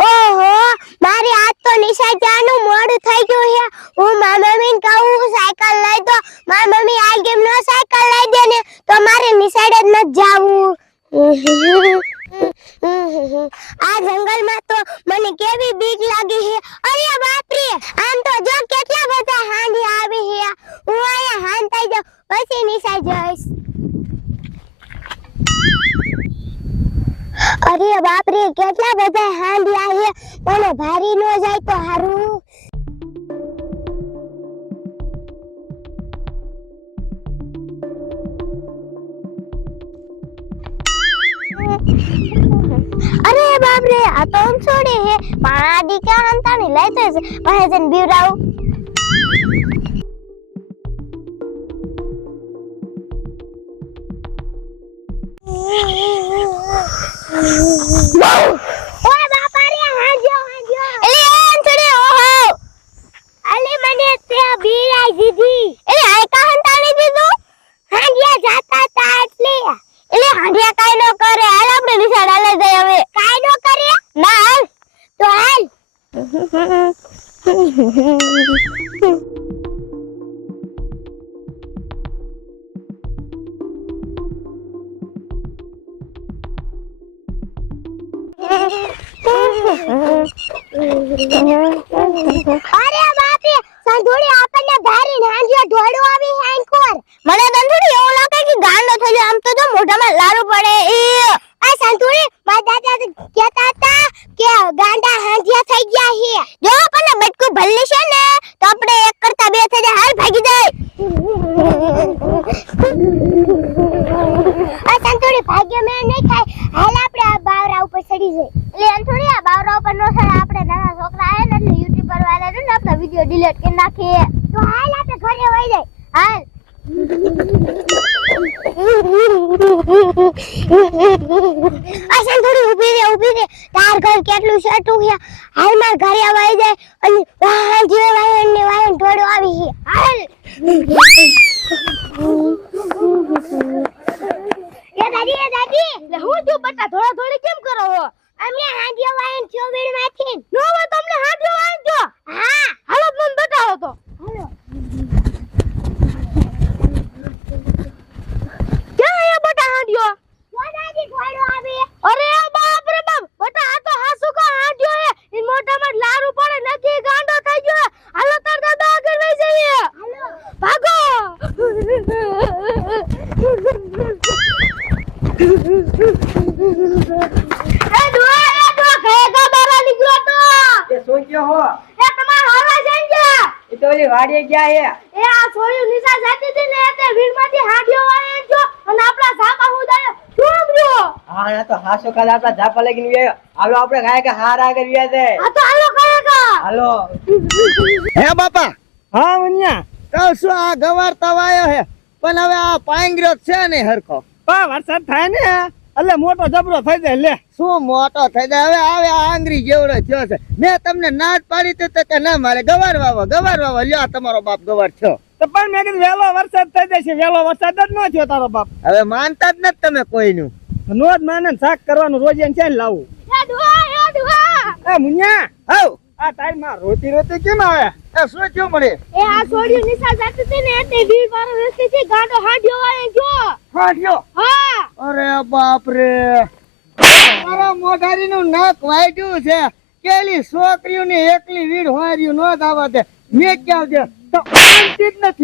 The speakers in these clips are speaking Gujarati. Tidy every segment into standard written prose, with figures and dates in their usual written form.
ઓહો મારી આજ તો નિશા જાનું મોડું થઈ ગયું છે હું મારા મમ્મીને કહું સાયકલ લઈ દો મારી મમ્મી આ ગેમ નો સાયકલ લઈ દે ને તો મારે નિશાળે જ ન જાવું આ જંગલમાં તો મને કેવી બીક લાગી છે અરે બાપ રે આમ તો જો કેટલા બધા હાંડી આવી છે હું અહીંયા હાંડ થઈ જાઉં પછી નિશા જઈશ અરે બાપ રે કેટલા બધા હાંડિયા છે મને ભારી ન જાય તો હારું અરે બાપ રે આ તો છોડે હે પાડી કે હંતાની લઈ તો મહેજન બીવરાવ ઓય બાપા રે હાજો એલે અંતરે ઓહો અલે મને તે બીરાઈ દીધી એલે આ કા હંતાની દીધું હાંડિયા જાતા તા એટલે એલે હાંડિયા કાઈ ન કરે હાલ આપણે નિશાળે લઈ જઈએ હવે કાઈ ન કરે ના હાલ તો હાલ અરે બાપે સંધુડી આપણને ભારી હાંડિયો ઢોળો આવી હેન્કોર મને સંધુડી એવું લાગે કે ગાંડો થઈ જાય આમ તો જો મોઢામાં લારું પડે આ સંધુડી મારા દાદા કહેતા હતા કે ગાંડા હાંડિયા થઈ ગયા છે જો આપણને બટકું ભલ્લી છે ને તો આપણે એક કરતા બે થઈ જાય હાલ ભાગી જાય આ સંધુડી ભાગ્ય મે નહીં થાય હાલ આપણે આ બાવરા ઉપર ચડી જાય એટલે અંથોડી આ બાવરા ઉપર નો ચડે આપણે નાના છોકરા આયા ને એટલે યુટ્યુબર વાળા ને આપણા વિડિયો ડિલીટ કરી નાખીએ તો હાલ આપણે ઘરે વઈ જાય હાલ આસન થોડી ઊભી રે તાર ઘર કેટલું છેટું છે હાલ માર ઘરે વઈ જાય અને વાહન જે વાહન ઢોળો આવી છે હાલ એ દાદી લે હું જો બટા થોડા થોડી કેમ કરો હો અમને હાંડિયો વાયન છો વીણમાંથી નો હોય તમને હાંડિયો વાયન છો હા હાલો મને બતાવો તો હાલો ક્યાં આયા બટા હાંડિયો દાદી થોડો આવી અરે બાપ રે બાપ બટા આ તો હાસુ કો હાંડિયો હે ઈ મોઢામાં લારું પડે નથી ગાંડો થઈ ગયો હાલો તાર દાદા આગળ લઈ જઈએ હાલો ભાગો વાડીએ ગયા હે એ આ છોડ્યું નિશા જાતી હતી ને તે વીરમાંથી હાંડિયો વાળે જો અને આપડા ઝાપા ઉડાયો શું ગયો હા ના તો હાસો કાલે આપડા ઝાપા લગીને વ્યા હાલો આપણે ગાય કે હાર આગળ વ્યા છે આ તો હાલો કરેગા હાલો હે બાપા હા મુનિયા તો શું આ ગવાર તવાયો હે પણ હવે આ પાંગરો છે ને હરખો પા વરસાદ થાય ને એટલે મોટો જબરો થઈ જાય લે શું મોટો થઈ જાય હવે આવે આ આંગળી જેવડો થયો છે મેં તમને ના જ પાડી તો કે ના મારે ગવાર વાવો લ્યો તમારો બાપ ગવાર થયો તો પણ મેં કીધું વેલો વરસાદ થઈ જાય છે વેલો વરસાદ જ ન થયો તારો બાપ હવે માનતા જ નથી તમે કોઈનું નો જ માને શાક કરવાનું રોજ એને ચાલ લાવું એ મુનિયા હાવ આ તારી માં રોતી કેમ આવે એ શું થયું મને એ આ છોડ્યું નિશા જાતી હતી ને તે વીર વાળો રસ્તે થી ગાંડો હાંડિયો વાળે જો ફાટ્યો હા અરે બાપ રે મારા મોઢારીનું નાક વાઢ્યું છે કેલી છોકરીઓની એકલી વીડ હોર્યું નો દાવા દે મેં ક્યાં દે તો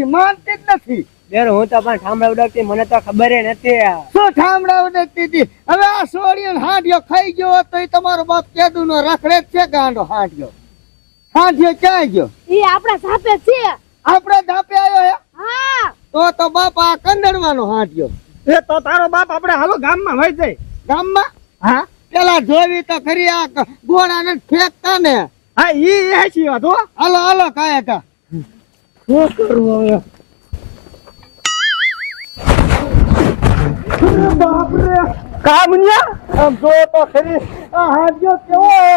માનતી જ નથી બેર હું તો પણ ઠામડા ઉડાડતી મને તો ખબર નથી શું ઠામડા ઉડકતી હતી હવે આ સોળિયો હાંડિયો ખાઈ ગયો હોત તો એ તમારો બાપ કેદુ નો રખડે જ છે ગાંડો હાંડિયો ક્યાં ગયો એ આપડા સાપે છે આપડે ધાપે આવ્યો હે હા તો બાપ આ કંદડવાનો હાંડિયો એ તો તારો બાપ આપણે હાલો ગામમાં વઈ જાય ગામમાં હા પેલા જોવી તો ખરી આ ગોળા ને ફેંકતા ને હા ઈ હેચી વાત હો હાલો કાયા કા શું કરવું હવે બાપ રે કા મુનિયા આમ જો તો ખરી આ હાંડિયો કેવો હે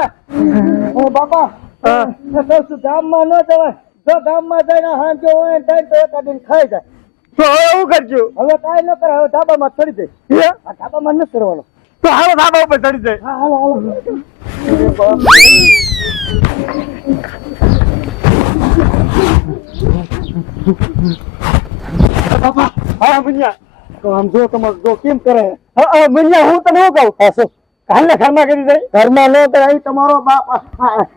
ઓ બાપા કહું છું ગામમાં ન જવાય. જો ગામમાં જઈને હાંજો હોય ને થાય તો એકાદીને ખાઈ જાય. તો હવે હું કરજો હવે કાંઈ ન કરે, હવે ધાબામાં ચડી જાય. આ ધાબામાં નથી કરવાનો. તો હાલો ધાબા ઉપર ચડી જાય હા હાલો હાલો. હા મુનિયા તો આમ જો તમારે જો કેમ કરે. મુનિયા હું તને શું કહું પાછો કાલને ઘરમાં કરી જાય ઘરમાં ન કરે અહીં તમારો બાપ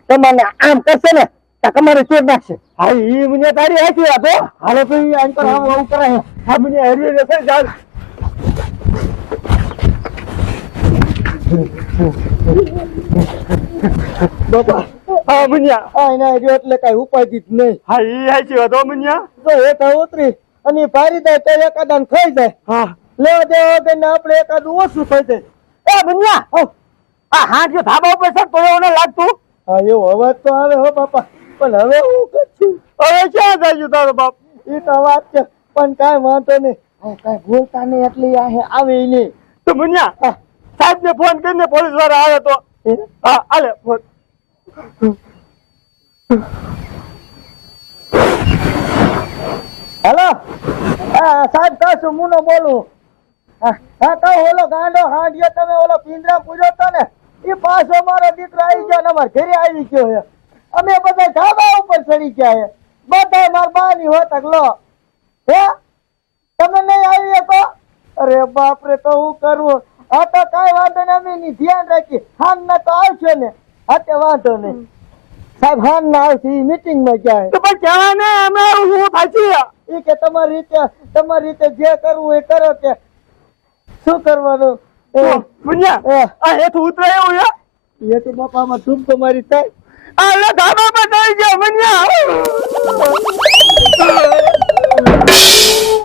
તમારે આમ કરશે ને તો તમારે ચોર નાખશે. હા ઈ મુનિયા તારી હાચી વાત હો હાલો તો ઈ આમ કરે આવું આવું કરે. હા મુનિયા હરી રસે ચાલ બાપા હા મુનિયા આ એના જો એટલે કઈ ઉપાધિ જ નહીં. હા ઈ હાચી વાત હો મુનિયા તો હેઠા ઉતરી અને ઈ ભારી જાય તો એકાદાને ખાઈ જાય. હા લેવા દેવા વગર ને આપણે એકાદું ઓછું થઈ જાય. એ મુનિયા આ હાથ જો ધાબા ઉપર છે તો એવું ન લાગતું હા એવો અવાજ તો આવે હો બાપા, પણ હવે હું કરશું? હવે ક્યાં જાય તારો બાપ એ તો વાત છે, પણ કાંઈ વાંધો નહીં. કાંઈ બોલતા નહીં એટલે આવે નહીં. તો મુનિયા સાહેબ ને ફોન કરીને પોલીસ વાળા આવે તો હા આલે ફોન હેલો સાહેબ કશું મુનો બોલું. હા કહો ઓલો ગાંડો હાંડિયો તમે ઓલો પિંજરા પૂર્યો હતો ને એ પાછો મારો દીકરો આવી ગયો ને અમારા ઘરે આવી ગયો છે. અમે બધા ધાબા ઉપર ચડી ગયા છે. બધા મારા બાની હોતક લો હે તમે નહીં આવી શકો. અરે બાપ રે તો હું કરવું. હા તો કાંઈ વાંધો નહીં, અમે એની ધ્યાન રાખીએ. હાન ના તો આવશે ને. હા તે વાંધો નહીં સાહેબ, હાન ના આવશે એ મીટિંગ માં જાય. તો પણ કહેવાય ને અમે હું થાચી એ કે તમારી રીતે જે કરવું એ કરો. કે શું કરવાનું? મુનિયા આ હેઠ ઉતરે એવું એ તો બાપામાં ધૂમ તો મારી થાય. આ લે ધાબા પર